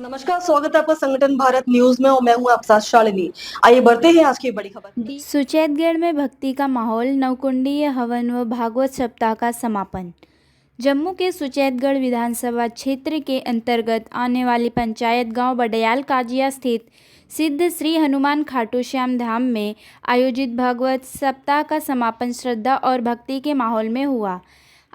नमस्कार, स्वागत है आपका संगठन भारत न्यूज में और मैं हूं आपके साथ शालिनी। आइए बढ़ते हैं आज की बड़ी खबर। सुचेतगढ़ में भक्ति का माहौल, नवकुंडीय हवन व भागवत सप्ताह का समापन। जम्मू के सुचेतगढ़ विधानसभा क्षेत्र के अंतर्गत आने वाली पंचायत गांव बडयाल काजिया स्थित सिद्ध श्री हनुमान खाटू श्याम धाम में आयोजित भागवत सप्ताह का समापन श्रद्धा और भक्ति के माहौल में हुआ।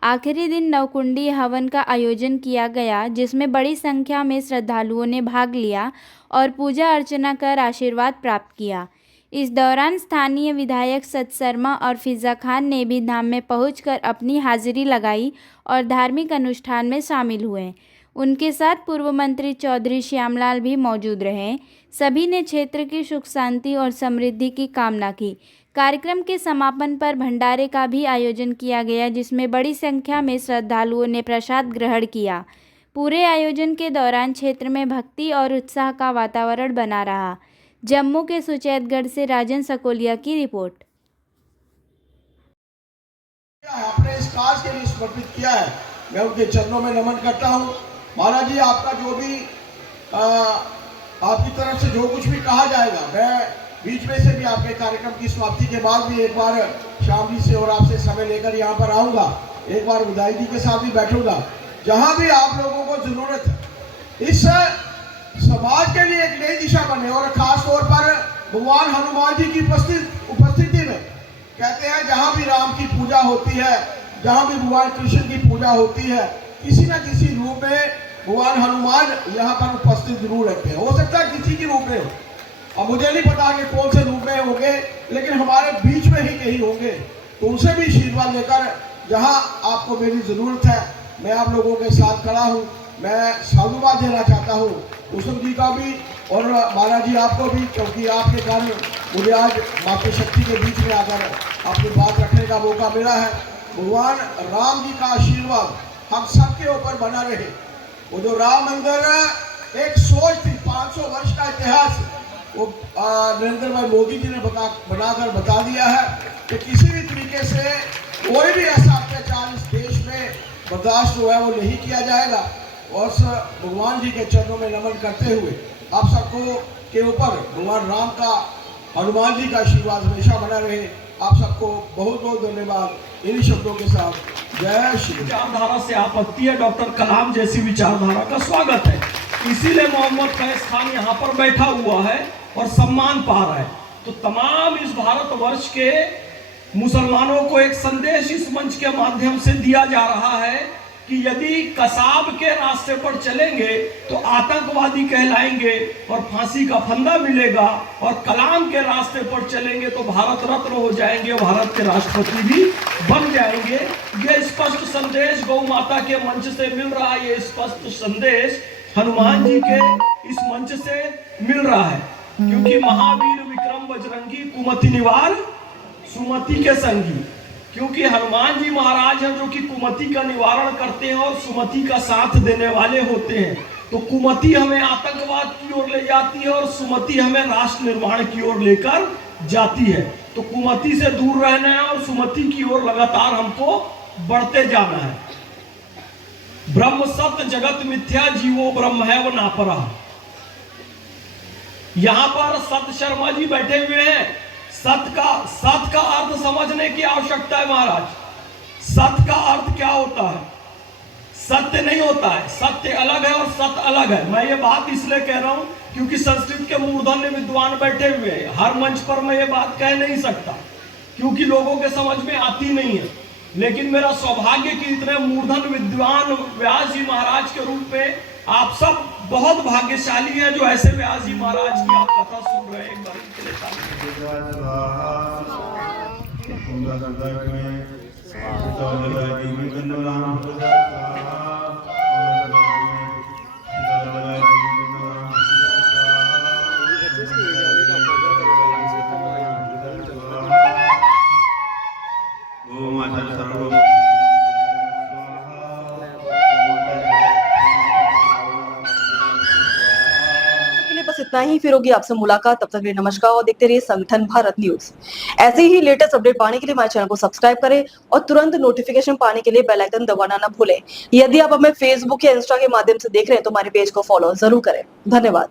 आखिरी दिन नवकुंडी हवन का आयोजन किया गया, जिसमें बड़ी संख्या में श्रद्धालुओं ने भाग लिया और पूजा अर्चना कर आशीर्वाद प्राप्त किया। इस दौरान स्थानीय विधायक सत शर्मा और फिजा खान ने भी धाम में पहुंचकर अपनी हाजिरी लगाई और धार्मिक अनुष्ठान में शामिल हुए। उनके साथ पूर्व मंत्री चौधरी श्यामलाल भी मौजूद रहे। सभी ने क्षेत्र की सुख शांति और समृद्धि की कामना की। कार्यक्रम के समापन पर भंडारे का भी आयोजन किया गया, जिसमें बड़ी संख्या में श्रद्धालुओं ने प्रसाद ग्रहण किया। पूरे आयोजन के दौरान क्षेत्र में भक्ति और उत्साह का वातावरण बना रहा। जम्मू के सुचेतगढ़ से राजन सकोलिया की रिपोर्ट। आपने इस काज के लिए समर्पित किया है, मैं उनके चरणों में नमन करता हूँ। महाराज जी, आपका जो भी आपकी तरफ से जो कुछ भी कहा जाएगा, मैं बीच में से भी आपके कार्यक्रम की समाप्ति के बाद भी एक बार श्याम जी से और आपसे समय लेकर यहाँ पर आऊँगा। एक बार विधायक जी के साथ भी बैठूंगा। जहाँ भी आप लोगों को जरूरत है इस समाज के लिए एक नई दिशा बने, और खास तौर पर भगवान हनुमान जी की उपस्थिति में कहते हैं जहाँ भी राम की पूजा होती है, जहाँ भी भगवान कृष्ण की पूजा होती है, किसी न किसी रूप में भगवान हनुमान यहाँ पर उपस्थित जरूर रहते हैं। हो सकता है किसी के रूप में, अब मुझे नहीं पता कि कौन से रूप में होंगे, लेकिन हमारे बीच में ही कहीं होंगे। तो उनसे भी आशीर्वाद लेकर जहाँ आपको मेरी जरूरत है, मैं आप लोगों के साथ खड़ा हूँ। मैं साधुवाद देना चाहता हूँ कुसुम जी का भी और महाराज जी आपको भी, क्योंकि आपके कारण मुझे आज मातृशक्ति के बीच में आकर अपनी बात रखने का मौका मिला है। भगवान राम जी का आशीर्वाद हम सबके ऊपर बना रहे। वो जो राम मंदिर एक सोच थी, 500 वर्ष का इतिहास, वो नरेंद्र भाई मोदी जी ने बनाकर बता दिया है कि किसी भी तरीके से कोई भी ऐसा अत्याचार इस देश में बर्दाश्त जो है वो नहीं किया जाएगा। और भगवान जी के चरणों में नमन करते हुए आप सबको के ऊपर भगवान राम का, हनुमान जी का आशीर्वाद हमेशा बना रहे। आप सबको बहुत बहुत धन्यवाद। इन्हीं शब्दों के साथ जय श्री। विचारधारा से आपत्ति है, डॉक्टर कलाम जैसी विचारधारा का स्वागत है, इसीलिए मोहम्मद फैज खान यहाँ पर बैठा हुआ है और सम्मान पा रहा है। तो तमाम इस भारतवर्ष के मुसलमानों को एक संदेश इस मंच के माध्यम से दिया जा रहा है कि यदि कसाब के रास्ते पर चलेंगे तो आतंकवादी कहलाएंगे और फांसी का फंदा मिलेगा, और कलाम के रास्ते पर चलेंगे तो भारत रत्न हो जाएंगे, भारत के राष्ट्रपति भी बन जाएंगे। ये स्पष्ट संदेश गौ माता के मंच से मिल रहा है, ये स्पष्ट संदेश हनुमान जी के इस मंच से मिल रहा है, क्योंकि महावीर विक्रम बजरंगी कुमति निवार सुमति के संगी। क्योंकि हनुमान जी महाराज हैं जो कि कुमति का निवारण करते हैं और सुमति का साथ देने वाले होते हैं। तो कुमति हमें आतंकवाद की ओर ले जाती है और सुमति हमें राष्ट्र निर्माण की ओर लेकर जाती है। तो कुमति से दूर रहना है और सुमति की ओर लगातार हमको बढ़ते जाना है। ब्रह्म सत्य जगत मिथ्या, जीवो ब्रह्म है वो नापरा। यहां पर सत शर्मा जी बैठे हुए हैं। सत का अर्थ समझने की आवश्यकता है महाराज। सत का अर्थ क्या होता है? सत्य नहीं होता है, सत्य अलग है और सत अलग है। मैं ये बात इसलिए कह रहा हूं क्योंकि संस्कृत के मूर्धन्य विद्वान बैठे हुए हैं। हर मंच पर मैं ये बात कह नहीं सकता क्योंकि लोगों के समझ में आती नहीं है, लेकिन मेरा सौभाग्य कि इतने मूर्धन्य विद्वान व्यास जी महाराज के रूप में आप सब बहुत भाग्यशाली हैं जो ऐसे व्यास जी महाराज की आप कथा सुन रहे हैं। इतना इतना ही, फिर होगी आपसे मुलाकात। तब तक के लिए नमस्कार और देखते रहिए संगठन भारत न्यूज। ऐसे ही लेटेस्ट अपडेट पाने के लिए हमारे चैनल को सब्सक्राइब करें और तुरंत नोटिफिकेशन पाने के लिए बेल आइकन दबाना न भूलें। यदि आप हमें फेसबुक या इंस्टा के माध्यम से देख रहे हैं तो हमारे पेज को फॉलो जरूर करें। धन्यवाद।